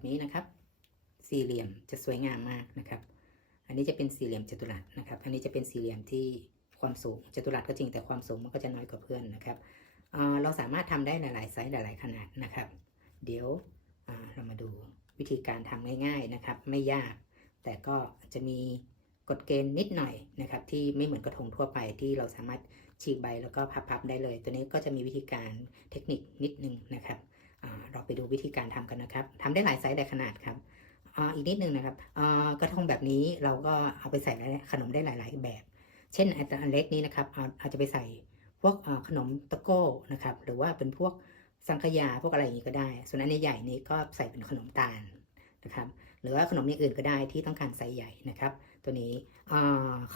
แบบนี้นะครับ สี่เหลี่ยมจะสวยงามมากนะครับ อันนี้จะเป็นสี่เหลี่ยมจัตุรัสนะครับ อันนี้จะเป็นสี่เหลี่ยมที่ความสูงจัตุรัสก็จริงแต่ความสูงมันก็จะน้อยกว่าเพื่อนนะครับเเราสามารถทำได้หลาย ๆ ไซส์หลาย ๆ ขนาดนะครับ เดี๋ยวเรามาดูวิธีการทำง่าย ๆ นะครับ ไม่ยาก แต่ก็จะมีกฎเกณฑ์นิดหน่อยนะครับที่ไม่เหมือนกระทงทั่วไปที่เราสามารถฉีกใบแล้วก็พับๆได้เลย ตัวนี้ก็จะมีวิธีการเทคนิคนิดนึงนะครับ เราไปดูวิธีการทำกันนะครับทำได้หลายไซส์หลายขนาดครับอ,อีกนิดนึงนะครับกระทงแบบนี้เราก็เอาไปใส่ขนมได้หลาย ๆ แบบ เช่นอันเล็กนี้นะครับอาจจะไปใส่พวกขนมตะโก้นะครับ หรือว่าเป็นพวกสังขยาพวกอะไรอย่างนี้ก็ได้ ส่วนอันใหญ่ๆนี้ก็ใส่เป็นขนมตาลนะครับ หรือว่าขนมอย่างอื่นก็ได้ที่ต้องการไซส์ใหญ่นะครับ ตัวนี้อ่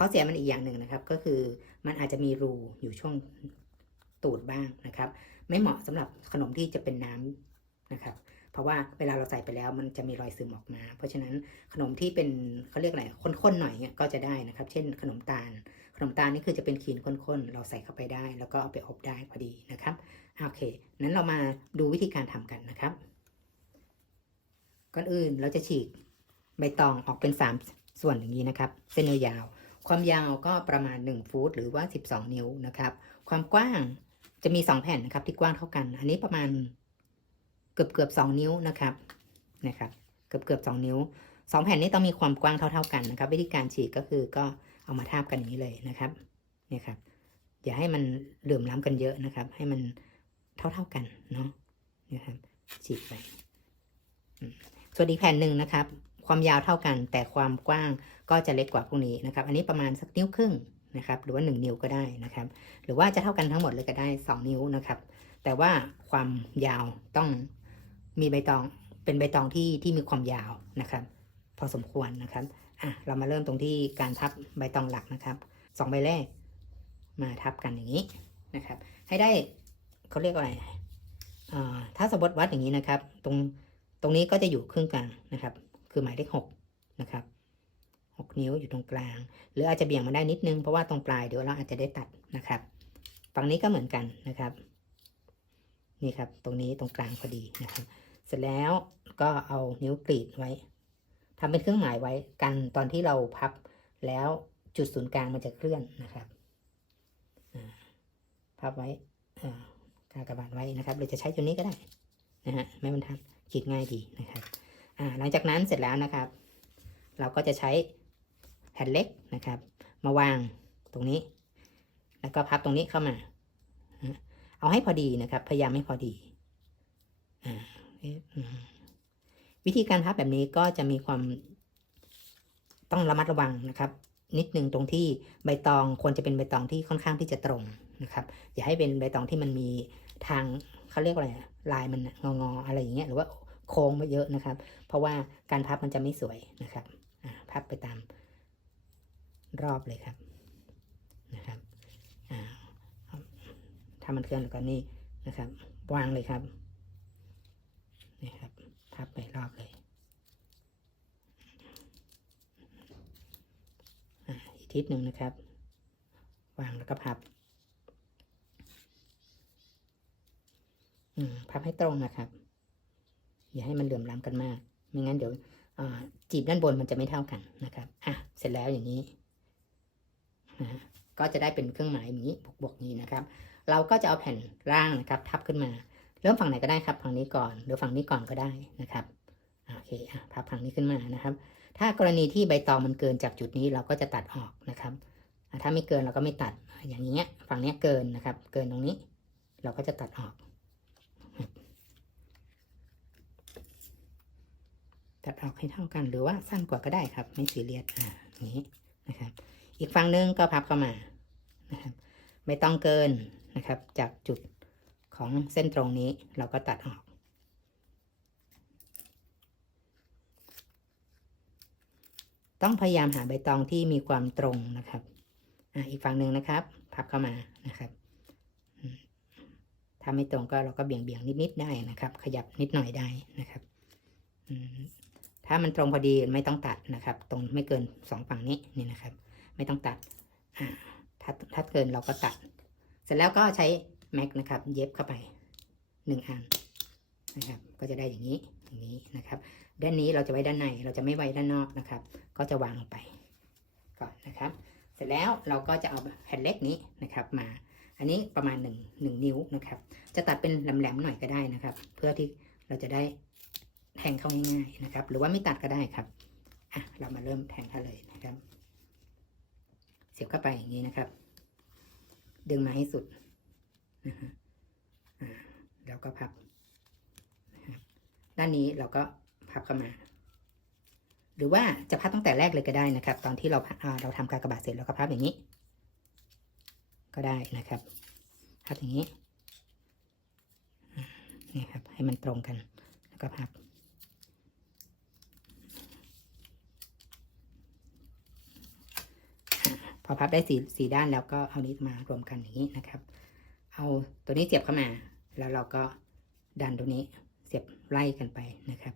าเสียมันอีกอย่างหนึ่งนะครับ ก็คือมันอาจจะมีรูอยู่ช่วงตูดบ้างนะครับ ไม่เหมาะสำหรับขนมที่จะเป็นน้ำนะครับเพราะว่าเวลาเราใส่ไปแล้วมันจะมีรอยซึมออกมา เพราะฉะนั้นขนมที่เป็นเขาเรียกอะไรข้นๆหน่อยเนี่ยก็จะได้นะครับ เช่น ขนมตาล ขนมตาลนี่คือจะเป็นครีมข้นๆเราใส่เข้าไปได้ แล้วก็เอาไปอบได้พอดีนะครับโอเคนั้นเรามาดูวิธีการทำกันนะครับ ก่อนอื่นเราจะฉีกใบตองออกเป็น 3 ส่วนอย่างนี้นะครับ เส้นยาว ความยาวก็ประมาณ 1 ฟุตหรือว่า 12 นิ้วนะครับ ความกว้าง จะมี 2 แผ่นนะครับที่กว้างเท่ากัน อันนี้ประมาณเกือบเกือบ2นิ้วนะครับนะครับ เกือบเกือบ2นิ้ว2แผ่นนี้ต้องมีความกว้างเท่า ๆกันนะครับ วิธีการฉีกก็คือก็เอามาทาบกันอย่างนี้เลยนะครับเนี่ยครับ อย่าให้มันเหลื่อมล้ำกันเยอะนะครับ ให้มันเท่าๆกันเนาะนะครับฉีกไปส่วนอีกแผ่นหนึ่งนะครับ ความยาวเท่ากันแต่ความกว้างก็จะเล็กกว่าพวกนี้นะครับ อันนี้ประมาณสักนิ้วครึ่ง นะครับ หรือว่า 1 นิ้วก็ได้นะครับ หรือว่าจะเท่ากันทั้งหมดเลยก็ได้ 2 นิ้วนะครับ แต่ว่าความยาวต้องมีใบตองเป็นใบตองที่ที่มีความยาวนะครับ พอสมควรนะครับอะเรามาเริ่มตรงที่การทับใบตองหลักนะครับสองใบแรกมาทับกันอย่างนี้นะครับ ให้ได้เขาเรียกว่าอะไรอ่าถ้าสมมติวัดอย่างนี้นะครับ ตรงตรงนี้ก็จะอยู่ครึ่งกลางนะครับ คือหมายเลขหกนะครับ หกนิ้วอยู่ตรงกลาง หรืออาจจะเบี่ยงมาได้นิดนึงเพราะว่าตรงปลายเดี๋ยวเราอาจจะได้ตัดนะครับ ฝั่งนี้ก็เหมือนกันนะครับ นี่ครับ ตรงนี้ตรงกลางพอดีนะครับ เสร็จแล้วก็เอานิ้วกรีดไว้ทำเป็นเครื่องหมายไว้กันตอนที่เราพับแล้วจุดศูนย์กลางมันจะเคลื่อนนะครับพับไว้อ่ากากบาทไว้นะครับหรือจะใช้ตัวนี้ก็ได้นะฮะไม่มันทับขีดง่ายดีนะครับหลังจากนั้นเสร็จแล้วนะครับ เราก็จะใช้ แผ่นเล็กนะครับ มาวางตรงนี้ แล้วก็พับตรงนี้เข้ามา เอาให้พอดีนะครับ พยายามให้พอดีอ่าวิธีการพับแบบนี้ก็จะมีความต้องระมัดระวังนะครับ นิดนึงตรงที่ใบตองควรจะเป็นใบตองที่ค่อนข้างที่จะตรงนะครับ อย่าให้เป็นใบตองที่มันมีทางเขาเรียกว่าอะไรลายมันงองอๆอะไรอย่างเงี้ยหรือว่าโค้งมาเยอะนะครับ เพราะว่าการพับมันจะไม่สวยนะครับพับไปตาม รอบเลยครับนะครับถ้ามันเคลื่อนก็นี่นะครับ วางเลยครับนี่ครับพับไปรอบเลยอีกทิศหนึ่งนะครับ วางแล้วก็พับพับให้ตรงนะครับ อย่าให้มันเหลื่อมล้ำกันมาก ไม่งั้นเดี๋ยวจีบด้านบนมันจะไม่เท่ากันนะครับ อะ เสร็จแล้วอย่างนี้ นะก็จะได้เป็นเครื่องหมายอย่างนี้บวกๆนี้นะครับ เราก็จะเอาแผ่นล่างนะครับ ทับขึ้นมา เริ่มฝั่งไหนก็ได้ครับฝั่งนี้ก่อนหรือฝั่งนี้ก่อนก็ได้นะครับโอเคอะพับฝั่งนี้ขึ้นมานะครับ ถ้ากรณีที่ใบตองมันเกินจากจุดนี้เราก็จะตัดออกนะครับถ้าไม่เกินเราก็ไม่ตัดอย่างเงี้ยฝั่งนี้เกินนะครับ เกินตรงนี้ เราก็จะตัดออก ตัดออกให้เท่ากันหรือว่าสั้นกว่าก็ได้ครับ ไม่ซีเรียสอ่านี้นะครับ อีกฝั่งหนึงก็พับเข้ามานะครับไม่ต้องเกินนะครับ จากจุดของเส้นตรงนี้เราก็ตัดออก ต้องพยายามหาใบตองที่มีความตรงนะครับอ่าอีกฝั่งหนึ่งนะครับ พับเข้ามานะครับถ้าไม่ตรงก็เราก็เบี่ยงเบี่ยงนิดๆได้นะครับ ขยับนิดหน่อยได้นะครับอืมถ้ามันตรงพอดีไม่ต้องตัดนะครับ ตรงไม่เกินสองฝั่งนี้นี่นะครับ ไม่ต้องตัดถ้าถ้าเกินเราก็ตัด เสร็จแล้วก็ใช้แม็กนะครับ เย็บเข้าไปหนึ่งอันนะครับ ก็จะได้อย่างนี้อย่างนี้นะครับ ด้านนี้เราจะไว้ด้านในเราจะไม่ไว้ด้านนอกนะครับ ก็จะวางลงไปก่อนนะครับ เสร็จแล้วเราก็จะเอาแผ่นเล็กนี้นะครับมา อันนี้ประมาณ1 1นิ้วนะครับ จะตัดเป็นแหลมๆหน่อยก็ได้นะครับ เพื่อที่เราจะได้แทงเข้าง่ายๆนะครับ หรือว่าไม่ตัดก็ได้ครับอะเรามาเริ่มแทงเข้าเลยนะครับ เสียบเข้าไปอย่างนี้นะครับ ดึงมาให้สุดนะฮะแล้วก็พับ ด้านนี้เราก็พับเข้ามา หรือว่าจะพับตั้งแต่แรกเลยก็ได้นะครับ ตอนที่เราเราทำการกระบาดเสร็จเราก็พับอย่างนี้ ก็ได้นะครับ พับอย่างนี้นี่ครับให้มันตรงกันแล้วก็พับ พอพับได้สีสีด้านแล้วก็เอานี้มารวมกันอย่างนี้นะครับ เอาตัวนี้เสียบเข้ามา แล้วเราก็ดันตัวนี้เสียบไล่กันไปนะครับ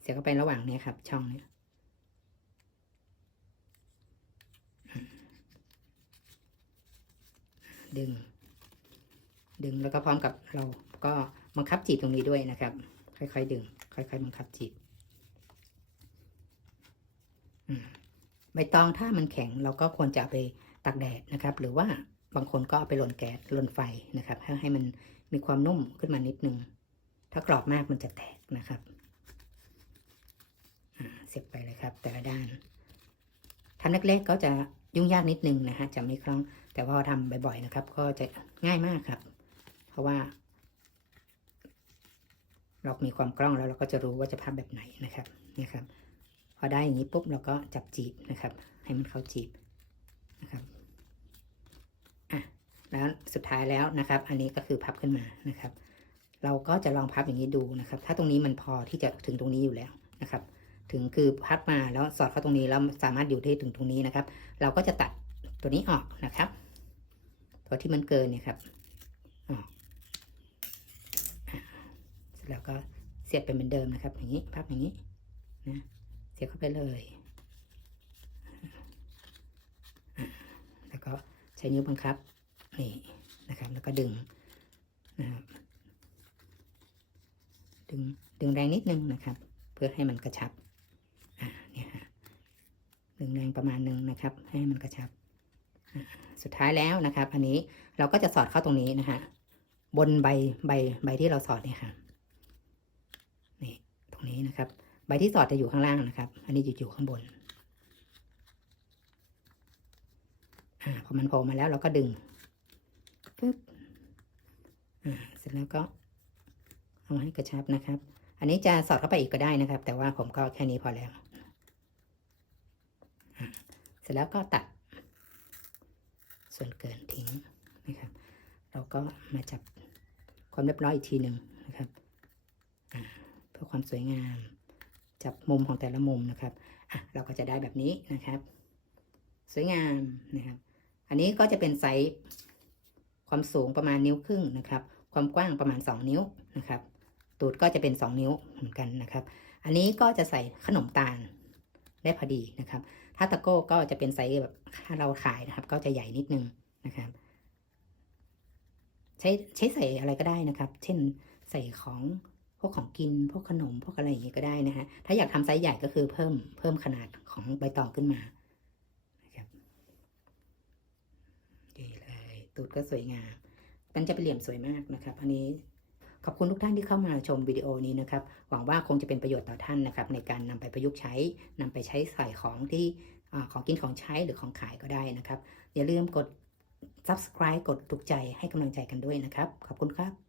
เสียบเข้าไประหว่างนี้ครับ ช่องนี้ดึง ดึงแล้วก็พร้อมกับเราก็บังคับจีบตรงนี้ด้วยนะครับ ค่อยๆ ดึง ค่อย ๆ บังคับจีบอืม ใบตองถ้ามันแข็งเราก็ควรจะเอาไปตากแดดนะครับ หรือว่าบางคนก็เอาไปหล่นแก๊สหล่นไฟนะครับให้ให้มันมีความนุ่มขึ้นมานิดนึง ถ้ากรอบมากมันจะแตกนะครับเสียบไปเลยครับ แต่ละด้านทำเล็กๆก็จะยุ่งยากนิดนึงนะฮะจะไม่คล่อง แต่พอทำบ่อยๆนะครับ ก็จะง่ายมากครับ เพราะว่า เรามีความกล้องแล้วเราก็จะรู้ว่าจะพับแบบไหนนะครับนี่ครับ อได้อย่างนี้ปุ๊บเราก็จับจีบนะครับ ให้มันเข้าจีบนะครับอะแล้วสุดท้ายแล้วนะครับ อันนี้ก็คือพับขึ้นมานะครับ เราก็จะลองพับอย่างนี้ดูนะครับ ถ้าตรงนี้มันพอที่จะถึงตรงนี้อยู่แล้วนะครับ ถึงคือพับมาแล้วสอดเข้าตรงนี้แล้วสามารถอยู่ที่ถึงตรงนี้นะครับ เราก็จะตัดตัวนี้ออกนะครับ ตัวที่มันเกินเนี่ยครับออกเสร็จแล้วก็เสียบไปเหมือนเดิมนะครับ อย่างนี้พับอย่างนี้นะ เสียบเข้าไปเลย แล้วก็ใช้นิ้วบังคับ นี่นะครับ แล้วก็ดึงนะครับดึงดึงแรงนิดนึงนะครับ เพื่อให้มันกระชับ อ่าเนี่ยฮะดึงแรงประมาณนึงนะครับ ให้มันกระชับ สุดท้ายแล้วนะครับ อันนี้เราก็จะสอดเข้าตรงนี้นะฮะบนใบใบใบที่เราสอดเนี่ยค่ะนี่ตรงนี้นะครับ ใบที่สอดจะอยู่ข้างล่างนะครับ อันนี้อยู่ข้างบน อ่า พอมันโผล่มาแล้วเราก็ดึงปึ๊บ อ่า เสร็จแล้วก็เอาให้กระชับนะครับ อันนี้จะสอดเข้าไปอีกก็ได้นะครับ แต่ว่าผมก็แค่นี้พอแล้ว เสร็จแล้วก็ตัด ส่วนเกินทิ้งนะครับ เราก็มาจับความเรียบร้อยอีกทีหนึ่งนะครับ เพื่อความสวยงาม จับมุมของแต่ละมุมนะครับอะเราก็จะได้แบบนี้นะครับ สวยงามนะครับ อันนี้ก็จะเป็นไซส์ความสูงประมาณนิ้วครึ่งนะครับ ความกว้างประมาณ 2 นิ้วนะครับ ตูดก็จะเป็น 2 นิ้วเหมือนกันนะครับ อันนี้ก็จะใส่ขนมตาลได้พอดีนะครับ ถ้าตะโก้ก็จะเป็นไซส์แบบถ้าเราขายนะครับ ก็จะใหญ่นิดนึงนะครับ ใช้ใช้ใส่อะไรก็ได้นะครับ เช่นใส่ของ วกของกินพวกขนมพวกอะไรอย่างนี้ก็ได้นะฮะถ้าอยากทำไซส์ใหญ่ก็คือเพิ่มเพิ่มขนาดของใบตองขึ้นมานะครับดีเลยตูดก็สวยงามมันจะเป็นเหลี่ยมสวยมากนะครับอันนี้ขอบคุณทุกท่านที่เข้ามาชมวิดีโอนี้นะครับ หวังว่าคงจะเป็นประโยชน์ต่อท่านนะครับ ในการนำไปประยุกต์ใช้นำไปใช้ใส่ของที่ของกินของใช้หรือของขายก็ได้นะครับ อย่าลืมกด subscribe กดถูกใจให้กำลังใจกันด้วยนะครับ ขอบคุณครับ